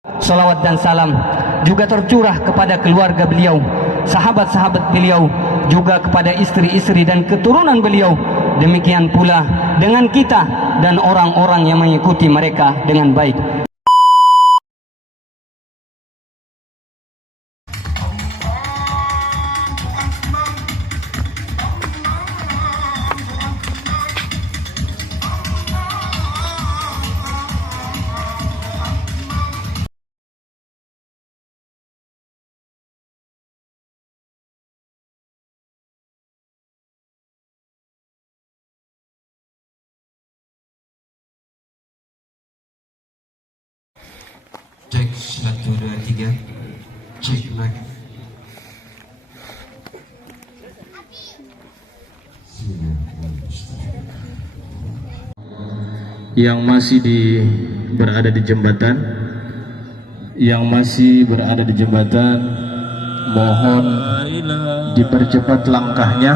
Salawat dan salam juga tercurah kepada keluarga beliau, sahabat-sahabat beliau, juga kepada istri-istri dan keturunan beliau. Demikian pula dengan kita dan orang-orang yang mengikuti mereka dengan baik. Cek 1, 2, 3. Cek lagi. Yang masih berada di jembatan, mohon dipercepat langkahnya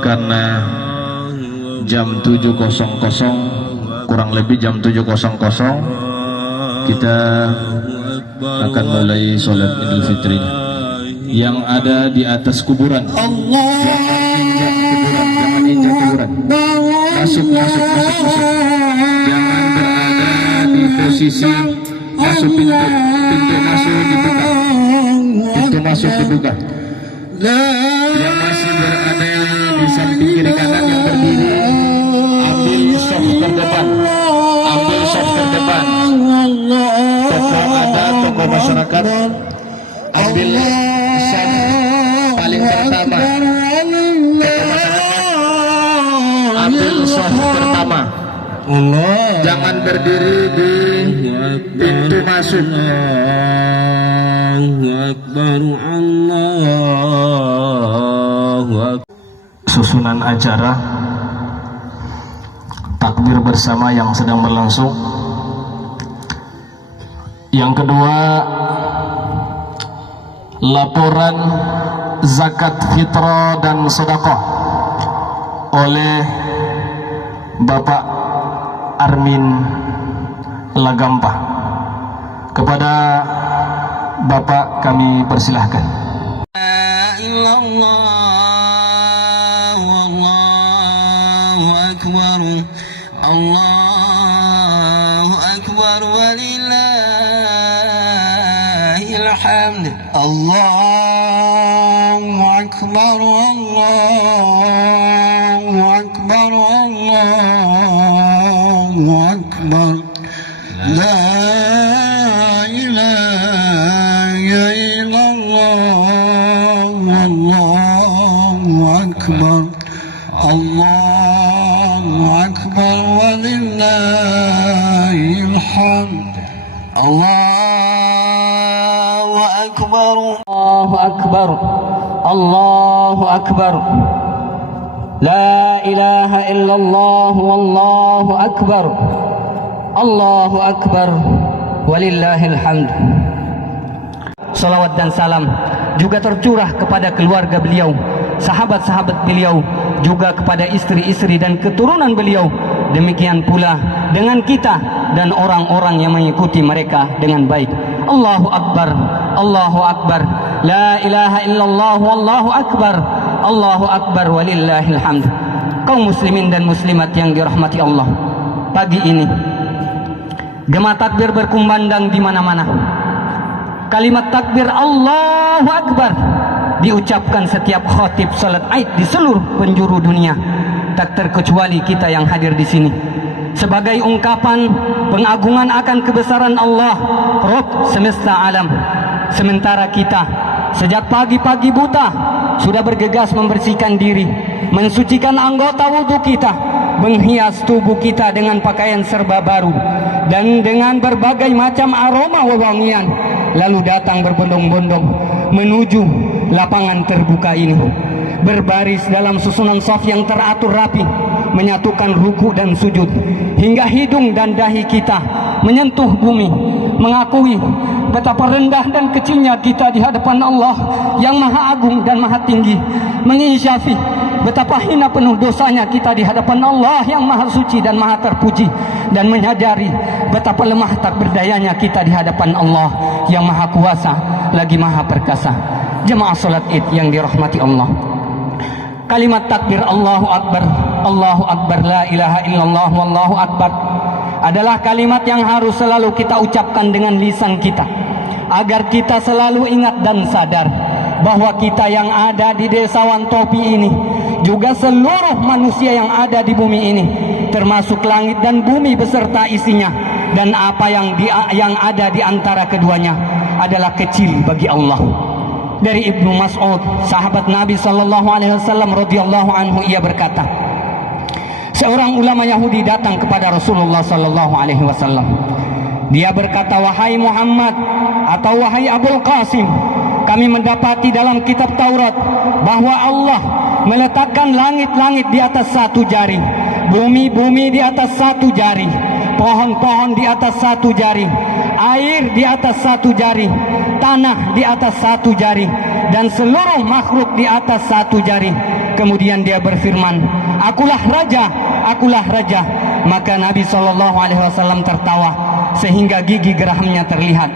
karena jam 7.00, kurang lebih jam 7.00 kita akan mulai sholat Idul Fitri. Yang ada di atas kuburan, jangan injak kuburan. Masuk. Jangan berada di posisi masuk pintu masuk dibuka. Pintu masuk dibuka. Yang masih berada di samping kiri kanan yang berdiri, ambil soft terdepan. Toko ada, toko masyarakat, ambil soft paling pertama. Ambil soft pertama. Jangan berdiri di pintu masuk. Susunan acara takbir bersama yang sedang berlangsung. Yang kedua, laporan zakat fitrah dan sedekah oleh Bapak Armin Lagampa. Kepada Bapak kami persilahkan. Allahu Akbar walillahil hamd. Allahu Akbar, Allahu Akbar, Allahu Akbar. La ilaha illallah, Allahu Akbar, Allahu Akbar walillahil hamd. Allahu Akbar, Allahu Akbar, Allahu Akbar. La ilaha illallah, wallahu akbar. Allahu Akbar walillahil hamd. Salawat dan salam juga tercurah kepada keluarga beliau, sahabat-sahabat beliau, juga kepada istri-istri dan keturunan beliau. Demikian pula dengan kita dan orang-orang yang mengikuti mereka dengan baik. Allahu Akbar, Allahu Akbar. La ilaha illallah, wallahu akbar. Allahu Akbar walillahil hamd. Kaum muslimin dan muslimat yang dirahmati Allah, pagi ini gema takbir berkumandang di mana-mana. Kalimat takbir Allahu Akbar diucapkan setiap khatib salat Aid di seluruh penjuru dunia, tak terkecuali kita yang hadir di sini, sebagai ungkapan pengagungan akan kebesaran Allah, Rabb semesta alam. Sementara kita sejak pagi-pagi buta sudah bergegas membersihkan diri, mensucikan anggota wudhu kita, menghias tubuh kita dengan pakaian serba baru dan dengan berbagai macam aroma wewangian, lalu datang berbondong-bondong menuju lapangan terbuka ini, berbaris dalam susunan saf yang teratur rapi, menyatukan ruku dan sujud hingga hidung dan dahi kita menyentuh bumi, mengakui betapa rendah dan kecilnya kita di hadapan Allah yang maha agung dan maha tinggi, menginsyafi betapa hina penuh dosanya kita di hadapan Allah yang maha suci dan maha terpuji, dan menyadari betapa lemah tak berdayanya kita di hadapan Allah yang maha kuasa lagi maha perkasa. Jemaah salat Id yang dirahmati Allah, kalimat takbir Allahu Akbar, Allahu Akbar, la ilaha illallah, wallahu Akbar adalah kalimat yang harus selalu kita ucapkan dengan lisan kita, agar kita selalu ingat dan sadar bahwa kita yang ada di desa Wantopi ini, juga seluruh manusia yang ada di bumi ini, termasuk langit dan bumi beserta isinya, dan apa yang ada di antara keduanya adalah kecil bagi Allah. Dari Ibnu Mas'ud, sahabat Nabi sallallahu alaihi wasallam radhiyallahu anhu, ia berkata, seorang ulama Yahudi datang kepada Rasulullah sallallahu alaihi wasallam. Dia berkata, wahai Muhammad atau wahai Abul Qasim, kami mendapati dalam kitab Taurat bahwa Allah meletakkan langit-langit di atas satu jari, bumi-bumi di atas satu jari, pohon-pohon di atas satu jari, air di atas satu jari, tanah di atas satu jari, dan seluruh makhluk di atas satu jari. Kemudian dia berfirman, akulah raja, akulah raja. Maka Nabi SAW tertawa sehingga gigi gerahmnya terlihat,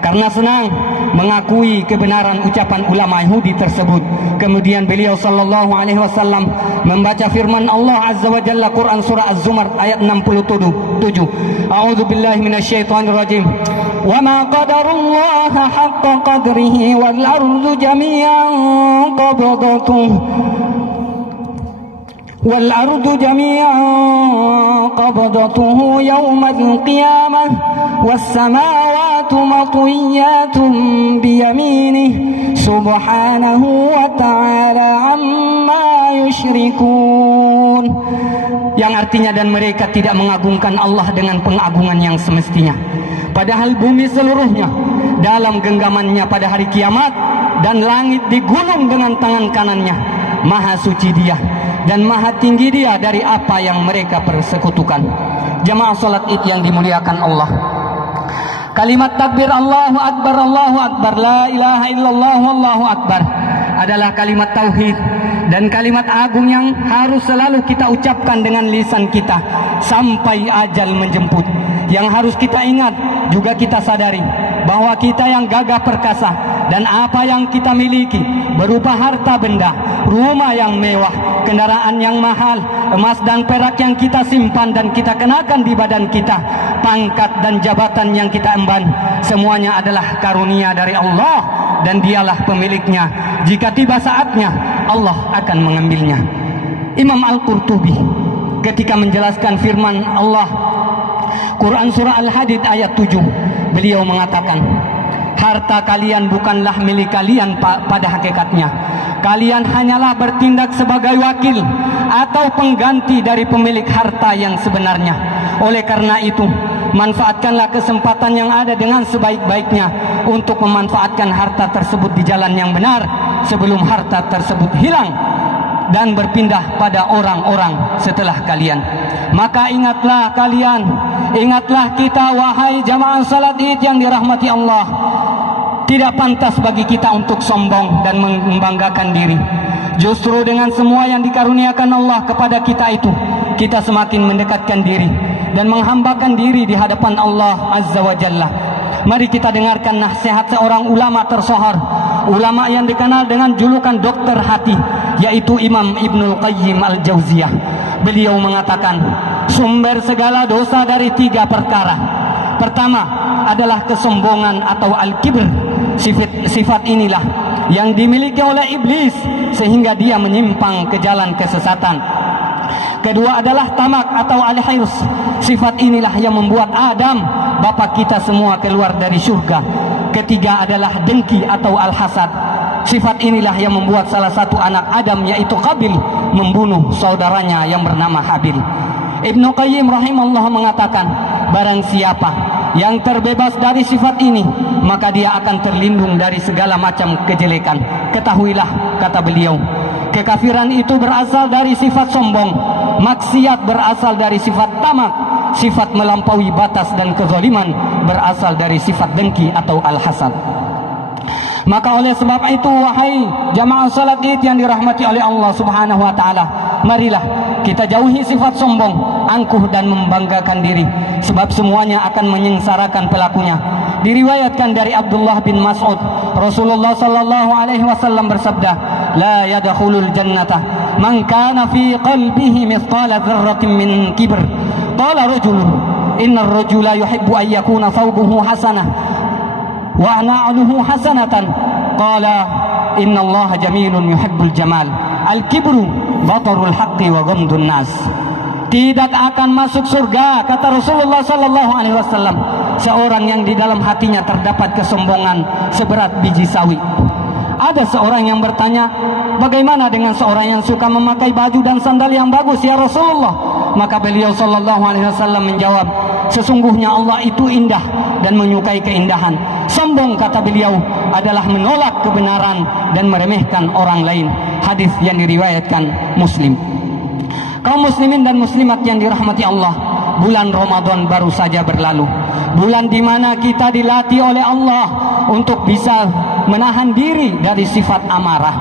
karena senang mengakui kebenaran ucapan ulama Yahudi tersebut. Kemudian beliau sallallahu alaihi wasallam membaca firman Allah Azza wa Jalla, Quran surah Az-Zumar ayat 67. A'udzu billahi minasyaitonir rajim. Wa ma qadarullaha haqqa qadrihi wal ardu jami'an qabdatuhu yawmal qiyamah was samawati matwiyatun biyaminih subhanahu wa ta'ala amma yusyrikun. Yang artinya, dan mereka tidak mengagungkan Allah dengan pengagungan yang semestinya, padahal bumi seluruhnya dalam genggamannya pada hari kiamat, dan langit digulung dengan tangan kanannya. Maha suci Dia dan maha tinggi Dia dari apa yang mereka persekutukan. Jemaah salat Id yang dimuliakan Allah, kalimat takbir Allahu Akbar, Allahu Akbar, la ilaha illallah, wallahu Akbar adalah kalimat tauhid dan kalimat agung yang harus selalu kita ucapkan dengan lisan kita sampai ajal menjemput. Yang harus kita ingat, juga kita sadari bahwa kita yang gagah perkasa dan apa yang kita miliki berupa harta benda, rumah yang mewah, kendaraan yang mahal, emas dan perak yang kita simpan dan kita kenakan di badan kita, pangkat dan jabatan yang kita emban, semuanya adalah karunia dari Allah dan Dialah pemiliknya. Jika tiba saatnya, Allah akan mengambilnya. Imam Al-Qurtubi ketika menjelaskan firman Allah Quran surah Al-Hadid ayat 7, beliau mengatakan, harta kalian bukanlah milik kalian pada hakikatnya. Kalian hanyalah bertindak sebagai wakil atau pengganti dari pemilik harta yang sebenarnya. Oleh karena itu, manfaatkanlah kesempatan yang ada dengan sebaik-baiknya untuk memanfaatkan harta tersebut di jalan yang benar sebelum harta tersebut hilang dan berpindah pada orang-orang setelah kalian. Maka ingatlah kalian, ingatlah kita wahai jamaah salat Id yang dirahmati Allah, tidak pantas bagi kita untuk sombong dan membanggakan diri. Justru dengan semua yang dikaruniakan Allah kepada kita itu, kita semakin mendekatkan diri dan menghambakan diri di hadapan Allah Azza wa Jalla. Mari kita dengarkan nasihat seorang ulama tersohor, ulama yang dikenal dengan julukan dokter hati, yaitu Imam Ibnul Qayyim Al-Jauziyah. Beliau mengatakan, sumber segala dosa dari 3 perkara. Pertama adalah kesombongan atau al-kibr. Sifat inilah yang dimiliki oleh iblis sehingga dia menyimpang ke jalan kesesatan. Kedua adalah tamak atau al-hirs. Sifat inilah yang membuat Adam, bapa kita semua, keluar dari surga. Ketiga adalah dengki atau al-hasad. Sifat inilah yang membuat salah satu anak Adam, yaitu Qabil, membunuh saudaranya yang bernama Habil. Ibnu Qayyim rahimahullah mengatakan, barang siapa yang terbebas dari sifat ini, maka dia akan terlindung dari segala macam kejelekan. Ketahuilah, kata beliau, kekafiran itu berasal dari sifat sombong, maksiat berasal dari sifat tamak, sifat melampaui batas dan kezaliman berasal dari sifat dengki atau al-hasad. Maka oleh sebab itu, wahai jamaah salat Id yang dirahmati oleh Allah Subhanahu wa taala, marilah kita jauhi sifat sombong, angkuh dan membanggakan diri, sebab semuanya akan menyengsarakan pelakunya. Diriwayatkan dari Abdullah bin Mas'ud, Rasulullah sallallahu alaihi wasallam bersabda, "La yadkhulul jannata man kana fi qalbihi mithqala dzarratin min kibr." Qala rajulun, "Innar rajula yuhibbu an yakuna thawbuhu hasanah wa na'luhu hasanatan." Qala, "Inna Allah jamilun yuhibbul jamal." Al-kibru batarul haqqi wa ghamdun nas. Tidak akan masuk surga, kata Rasulullah sallallahu alaihi wasallam, seorang yang di dalam hatinya terdapat kesombongan seberat biji sawi. Ada seorang yang bertanya, bagaimana dengan seorang yang suka memakai baju dan sandal yang bagus ya Rasulullah? Maka beliau sallallahu alaihi wasallam menjawab, sesungguhnya Allah itu indah dan menyukai keindahan. Sombong, kata beliau, adalah menolak kebenaran dan meremehkan orang lain. Hadis yang diriwayatkan Muslim. Kaum muslimin dan muslimat yang dirahmati Allah, bulan Ramadan baru saja berlalu. Bulan di mana kita dilatih oleh Allah untuk bisa menahan diri dari sifat amarah.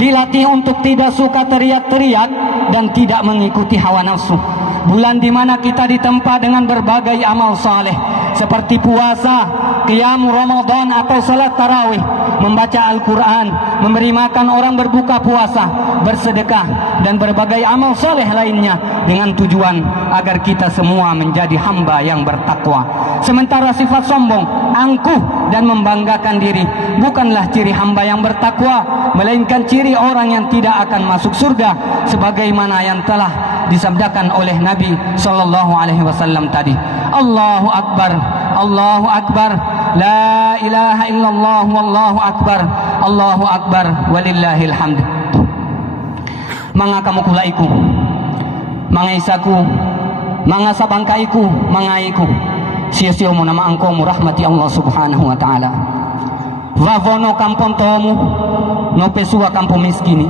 Dilatih untuk tidak suka teriak-teriak dan tidak mengikuti hawa nafsu. Bulan di mana kita ditempa dengan berbagai amal saleh seperti puasa, qiyam Ramadan atau salat tarawih, membaca Al-Quran, memberi makan orang berbuka puasa, bersedekah, dan berbagai amal soleh lainnya dengan tujuan agar kita semua menjadi hamba yang bertakwa. Sementara sifat sombong, angkuh, dan membanggakan diri bukanlah ciri hamba yang bertakwa, melainkan ciri orang yang tidak akan masuk surga, sebagaimana yang telah disabdakan oleh Nabi sallallahu alaihi wasallam tadi. Allahu Akbar, Allahu Akbar, la ilaha illallah, wallahu akbar, Allahu Akbar, walillahil hamd. Manga kamu kulaiku, manga isaku, manga sabangkaiku, mangaiku, sia-sia mo nama angko mo rahmati Allah subhanahu wa ta'ala. Vavono kampon tomu, no pesua kampo miskini.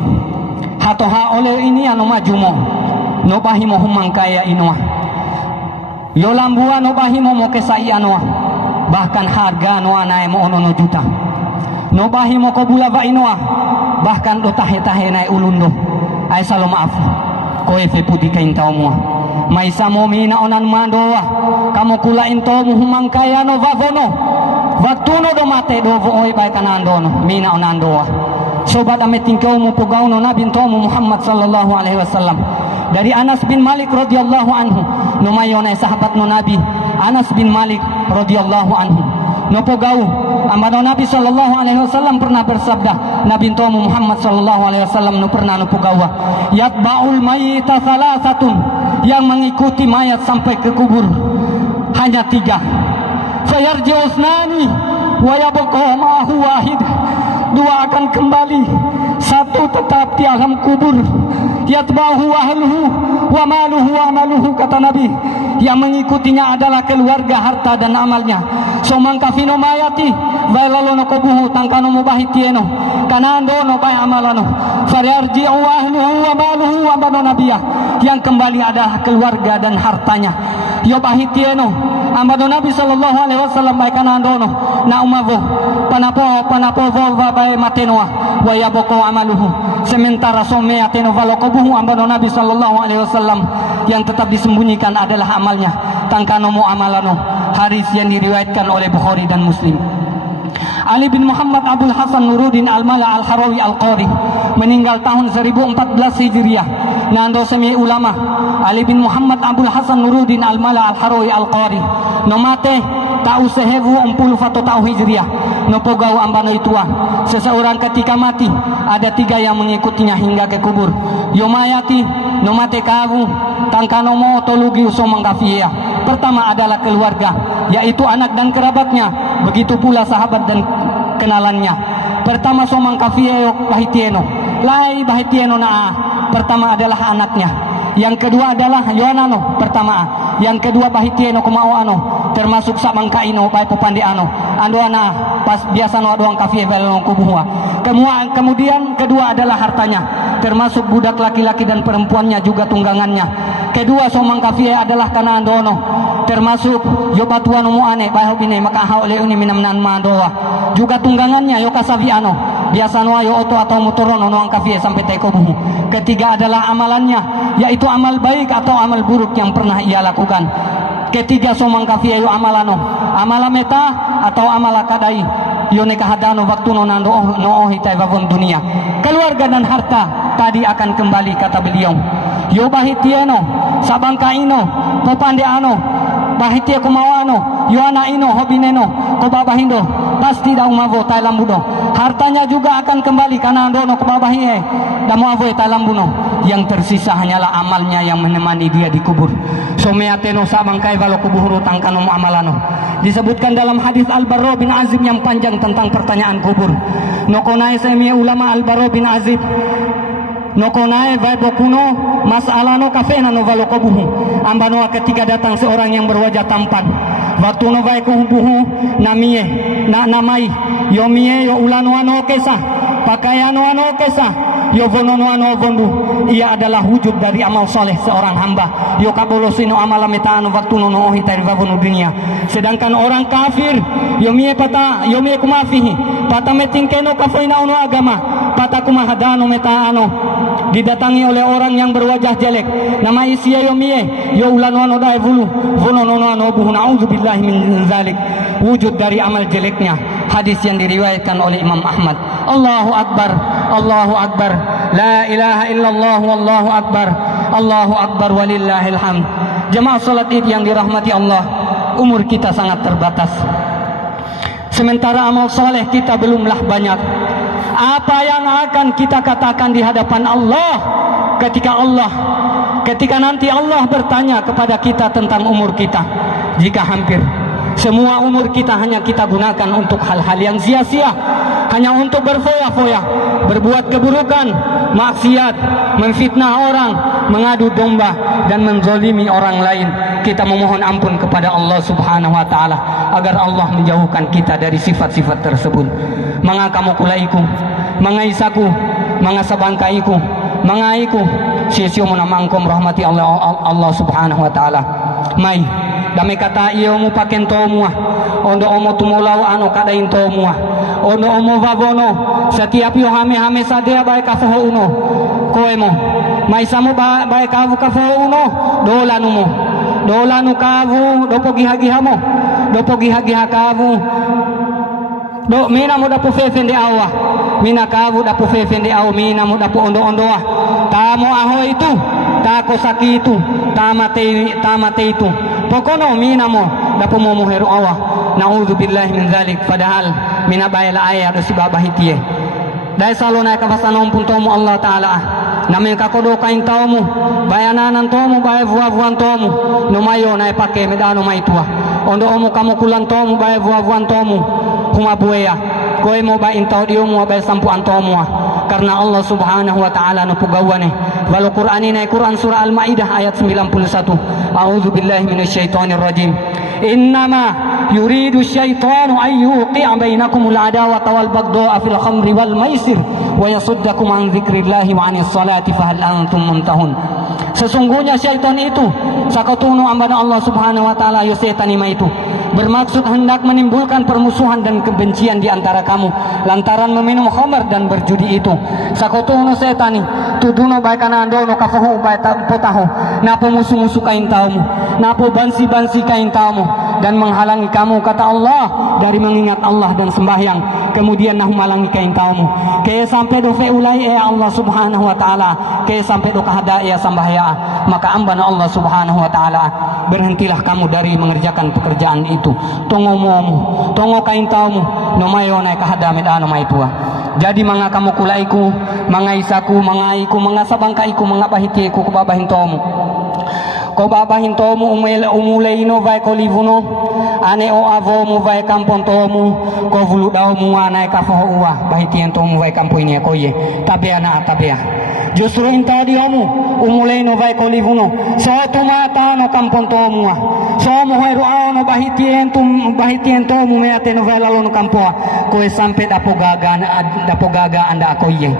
Hatoha oleh ini ano majumo, no bahimo humangkaya inoa. Yolambua no bahimo mo kesai anoa. Bahkan harga noa nae mo ono no juta. No bahimo ko bulava inoa. Bahkan do tahe-tahe nae ulundo. Ay salo maaf. Ko efe pudi kain tao mo. May samo mina onan mandoa. Kamu kulain to mo humangkaya no vavono. Vatuno do mate do vo oy bay kanando no. Mina onandoa. Sobat ame tingkau mo pugaw no nabi to mo Muhammad sallallahu alaihi wasallam. Dari Anas bin Malik radhiyallahu anhu, numayon ay sahabat no Nabi Anas bin Malik radhiyallahu anhu, no pogaw amano Nabi sallallahu alaihi wasallam pernah bersabda, Nabi Tuhan Muhammad sallallahu alaihi wasallam no pernah no pogawa, yatba'ul mayyita salasatun, yang mengikuti mayat sampai ke kubur hanya 3. Fayarji'u usnani wa yabqa ma'ahu wahid. 2 akan kembali, 1 tetap di alam kubur. Yatba'uhu ahluhu wa maluhu wa amaluhu, kata Nabi. Yang mengikutinya adalah keluarga, harta dan amalnya. So mangkafino mayati bailalo no kobuhu tangkano mubahitieno kanando no bay amalano faryarji'u ahluhu wa maluhu wa banu nabiyah. Yang kembali adalah keluarga dan hartanya. Yo bahitieno ambano Nabi sallallahu alaihi wasallam bay kanando no na umavo panapo volva bay matenoa wa yaboko amaluhu. Sementara some ateno valokobuhu ambano Nabi sallallahu alaihi wasallam yang tetap disembunyikan adalah amalnya. Tangkano mo amalano. Hadis yang diriwayatkan oleh Bukhari dan Muslim. Ali bin Muhammad Abdul Hasan Nuruddin Al-Mala Al-Harawi Al-Qari meninggal tahun 1014 Hijriah. Nando semi ulama Ali bin Muhammad Abdul Hasan Nuruddin Al-Mala Al-Harawi Al-Qari no mate tau sehebu 40 fato tau Hijriah no pogau ambano itua. Seseorang ketika mati ada 3 yang mengikutinya hingga ke kubur. Yomayati no mate kavu tangkano mo tolugi usomang kafiyah. Pertama adalah keluarga, yaitu anak dan kerabatnya. Begitu pula sahabat dan kenalannya. Pertama somang kafiyah bahitieno, lai bahitieno na. Pertama adalah anaknya. Yang kedua adalah Yohanano pertama. Yang kedua bahitieno kumao ano, termasuk samangkaino pai popande ano. Ando ana pas biasa no doang kafiyah belong kubuhwa. Kemudian kedua adalah hartanya. termasuk budak laki-laki dan perempuannya juga tunggangannya. Kedua somang kafie adalah kana andono, termasuk yo batuan umu ane bayo bine maka hau le uni minamnan mandoa juga tunggangannya yo kasaviano biasa no ayo oto atau motoron ono ang kafie sampai tekobuhu. Ketiga adalah amalannya, yaitu amal baik atau amal buruk yang pernah ia lakukan. Ketiga somang kafie yo amalano, amala meta atau amala kadai yo nekahadano waktu no nando no hitai babon dunia. Keluarga dan harta tadi akan kembali, kata beliau. Yo bahitieno sabangkaino popandeano bahitie kumawano yo anaino hobineno kobabahindo pasti daung mavo tailambudo. Hartanya juga akan kembali karena andono kobabahie damu avoy tailambuno. Yang tersisa hanyalah amalnya yang menemani dia di kubur. Someateno sabangkai valo kubuhuru tangkano amalano. Disebutkan dalam hadis Al-Barra bin Azib yang panjang tentang pertanyaan kubur. Nokonai semia ulama Al-Barra bin Azib nokonae vai bokuno masalano kafena no valo kubuhu. Ambano ketika datang seorang yang berwajah tampan. Waktu no vai kubuhu namie na namai yo mie yo ulano ano kesa pakaiano ano kesa yo vonono ano vondu. Ia adalah wujud dari amal soleh seorang hamba. Yo kabolosino amala metano waktu no ohi tari vavono dunia. Sedangkan orang kafir yo mie pata yo mie kumafihi pata metingkeno kafoina ono agama pata kumahadano metaano didatangi oleh orang yang berwajah jelek. Nama isia yo mie yo ulano ano dai vulu vonono ano buhu na'udzubillahi min zalik. Wujud dari amal jeleknya. Hadis yang diriwayatkan oleh Imam Ahmad. Allahu Akbar, Allahu Akbar, la ilaha illallah, wallahu akbar, Allahu Akbar walillahil hamd. Jemaah salat Id yang dirahmati Allah, umur kita sangat terbatas. Sementara amal soleh kita belumlah banyak. Apa yang akan kita katakan di hadapan Allah ketika nanti Allah bertanya kepada kita tentang umur kita? Jika hampir semua umur kita hanya kita gunakan untuk hal-hal yang sia-sia, hanya untuk berfoya-foya, berbuat keburukan, maksiat, memfitnah orang, mengadu domba dan menzalimi orang lain. Kita memohon ampun kepada Allah Subhanahu wa taala agar Allah menjauhkan kita dari sifat-sifat tersebut. Mangakamu kulaiku, mangaisaku, mangasabangkaiku, mangaiku, sisyo menamangkom rahmati Allah Subhanahu wa taala. Mai dame kata iyo mo paken tomua ondo omo tumulaw ano kadain tomua ondo omo vavono setiap yo hame sadea bae kafoho uno koemo maisamo bae kavu kafoho uno dolanu kavu dopo gihagihamo dopo gihagiha kavu do mina mo dapo fefende awa mina kavu dapo fefende awa mina mo dapo ondo-ondoa tamo aho itu tako sakitu tamate itu pokono mina mo dapo mo muheru awa na'udzubillahi min zalik. Padahal mina bayala aya do si babahitie dai salona ka pasanom puntomo Allah taala nami kakodo kain taumu bayananan tomu bay vuavuan tomu no mayo na pake medano maitua ondo omo kamu kulan tomu bay vuavuan tomu humabuya koe mo ba intau dio mo bay sampu antomu karena Allah Subhanahu wa taala no pugawane walau Qur'ani na Quran surah Al-Maidah ayat 91. A'udzubillahi minasyaitonir rajim. Innama yuridu syaitanu an yuqi'a bainakumul adawata wal baghdha'a fil khamri wal maisir wa yasuddakum an dzikrillahi wa 'anis salati fahal antum muntahun. Sesungguhnya syaitan itu sakatuno ambana Allah Subhanahu wa taala yo setan itu bermaksud hendak menimbulkan permusuhan dan kebencian di antara kamu lantaran meminum khamar dan berjudi itu. Sakatuno setani tuduno bae kana andono kafahu bae potaho napo musuh-musuh kain taumu napo bansi-bansi kain taumu dan menghalangi kamu kata Allah dari mengingat Allah dan sembahyang kemudian nah malangi kain taumu ke sampai do fe ulai Allah Subhanahu wa taala ke sampai do kahada ya sambahya maka ambana Allah Subhanahu wa taala berhentilah kamu dari mengerjakan pekerjaan itu tongomomu tongo kain taumu no mayo na kahada medano maitua. Jadi mga kamu kulaiku mga isaku mga iku mga sabangkaiku mga bahitiku kubabahin tomu kobabahin tomu umulay no vai kolivuno ane o avo mu vai kampon tomu ko vulu daw mu anay kafoh uwa bahitien tomu vai kampo ini koye tabea na tabea justru intadi omu umulay no vai kolivuno so tumata no kampon tomu so mo heru no bahitien tomu meate no vai lalo no kampo ko sampai dapo gaga anda koye.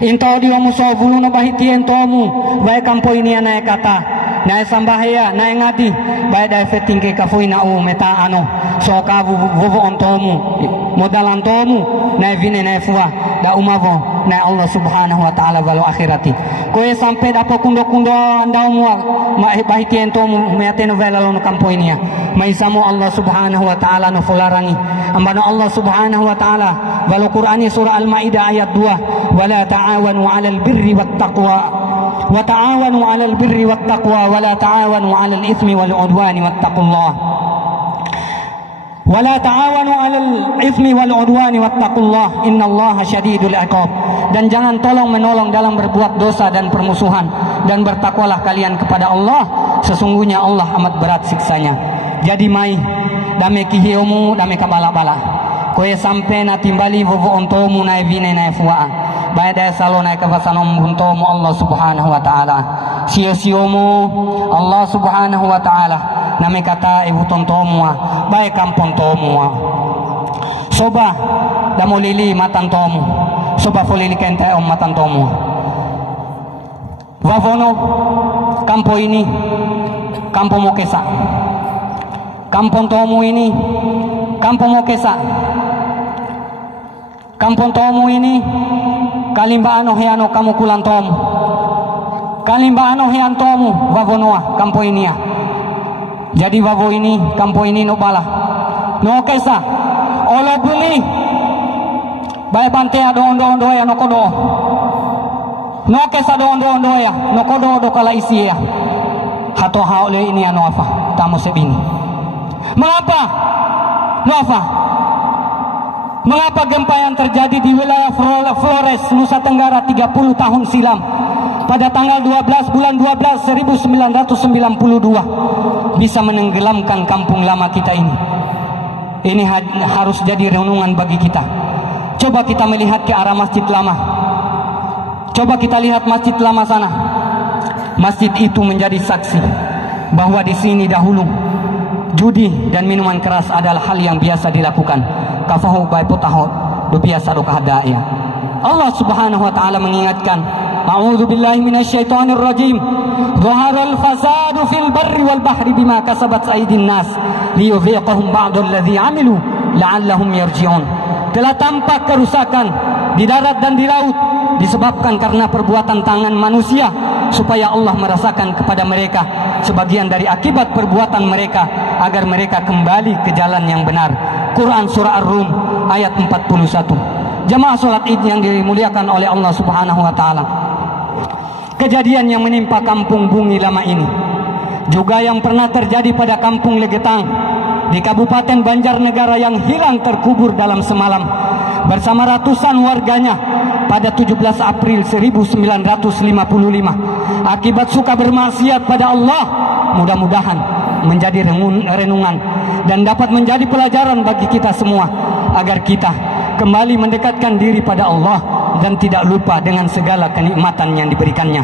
Into dio muso bulu no bahiti entomu bae kampo ini na kata na sambahaya na ngadi bae da fetingke kafuina u meta ano so ka vovo ontomu modal antomu na vine na fuwa da umavo na Allah subhanahu wa ta'ala wal akhirati koe sampai dapo kundo andau mua bahiti entomu meate no vela no kampo ini ya mai samo Allah subhanahu wa ta'ala no fularangi ambano Allah subhanahu wa ta'ala wal Qur'ani surah Al-Maidah ayat 2 wala ta'awanu 'alal birri wat taqwa wa ta'awanu 'alal birri wat taqwa wala ta'awanu 'alal itsmi wal 'udwani wattaqullah wala ta'awanu 'alal itsmi wal 'udwani wattaqullah innallaha syadidul 'iqab dan jangan tolong menolong dalam berbuat dosa dan permusuhan dan bertakwalah kalian kepada Allah sesungguhnya Allah amat berat siksanya. Jadi mai dame kihiomu dame kabala-bala koe sampai na timbali vovo ontomu na vine na fuaa baada salo na kafasanom buntomu Allah subhanahu wa ta'ala sia-siomu Allah subhanahu wa ta'ala name kata ibu tontomu bae kampontomu soba damolili matantomu soba folili kente om matantomu vavono kampo ini kampo mokesa kampung tomu ini kampung mokesa kampung tomu ini kalimba ano heano kamu kulan tomu kalimba ano hean tomu vavonoa kampo ini ya jadi vavo ini kampo ini no bala no kesa olo beli bae bante ado ondo ya no kodo no kesa do ondo ya no kodo do kala isi ya hato haole ini ano apa tamu sebini. Mengapa? Mengapa gempa yang terjadi di wilayah Flores, Nusa Tenggara 30 tahun silam pada tanggal 12 bulan 12 1992 bisa menenggelamkan kampung lama kita ini? Ini harus jadi renungan bagi kita. Coba kita melihat ke arah masjid lama. Coba kita lihat masjid lama sana. Masjid itu menjadi saksi bahwa di sini dahulu judi dan minuman keras adalah hal yang biasa dilakukan. Kafahu bai potahot do biasa do kahadaya. Allah Subhanahu wa taala mengingatkan, "A'udzu billahi minasyaitonir rajim. Dhaharal fasadu fil barri wal bahri bima kasabat aydin nas liyudhiqahum ba'dal ladzi 'amilu la'allahum yarji'un." Telah tampak kerusakan di darat dan di laut disebabkan karena perbuatan tangan manusia supaya Allah merasakan kepada mereka sebagian dari akibat perbuatan mereka agar mereka kembali ke jalan yang benar. Quran surah Ar-Rum ayat 41. Jamaah salat Id yang dimuliakan oleh Allah Subhanahu wa taala. Kejadian yang menimpa kampung Bungi Lama ini juga yang pernah terjadi pada kampung Legetang di Kabupaten Banjarnegara yang hilang terkubur dalam semalam bersama ratusan warganya pada 17 April 1955 akibat suka bermaksiat pada Allah. Mudah-mudahan menjadi renungan dan dapat menjadi pelajaran bagi kita semua agar kita kembali mendekatkan diri pada Allah dan tidak lupa dengan segala kenikmatan yang diberikannya.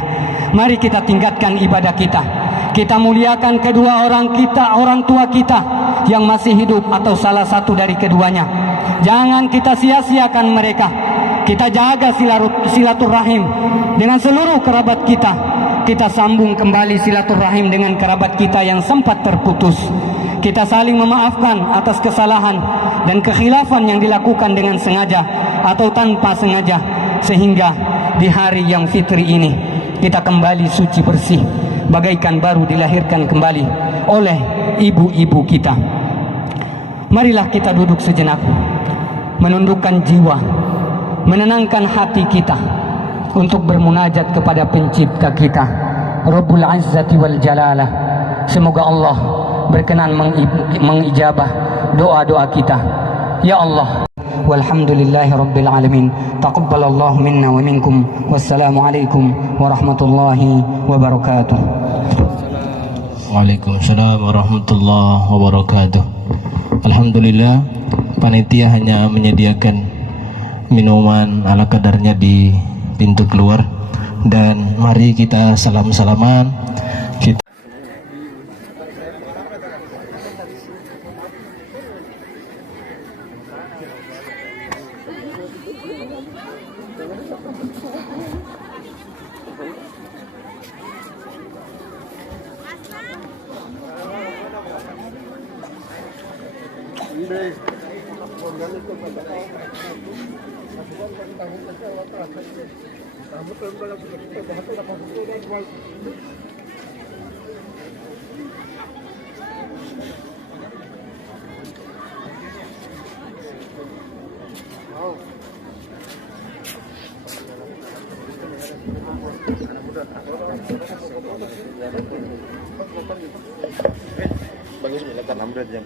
Mari kita tingkatkan ibadah kita. Kita muliakan kedua orang tua kita yang masih hidup atau salah satu dari keduanya. Jangan kita sia-siakan mereka. Kita jaga silaturahim dengan seluruh kerabat kita. Kita sambung kembali silaturahim dengan kerabat kita yang sempat terputus. Kita saling memaafkan atas kesalahan dan kekhilafan yang dilakukan dengan sengaja atau tanpa sengaja, sehingga di hari yang fitri ini kita kembali suci bersih, bagaikan baru dilahirkan kembali oleh ibu-ibu kita. Marilah kita duduk sejenak, menundukkan jiwa, menenangkan hati kita untuk bermunajat kepada pencipta kita, Rabbul Izzati wal Jalalah. Semoga Allah berkenan mengijabah doa-doa kita. Ya Allah. Walhamdulillahi Rabbil Alamin. Taqabbalallahu minna wa minkum. Wassalamualaikum warahmatullahi wabarakatuh. Waalaikumsalam warahmatullahi wabarakatuh. Alhamdulillah, panitia hanya menyediakan minuman ala kadarnya di pintu keluar, dan mari kita salam-salaman. Kita Bagus, 9 jam.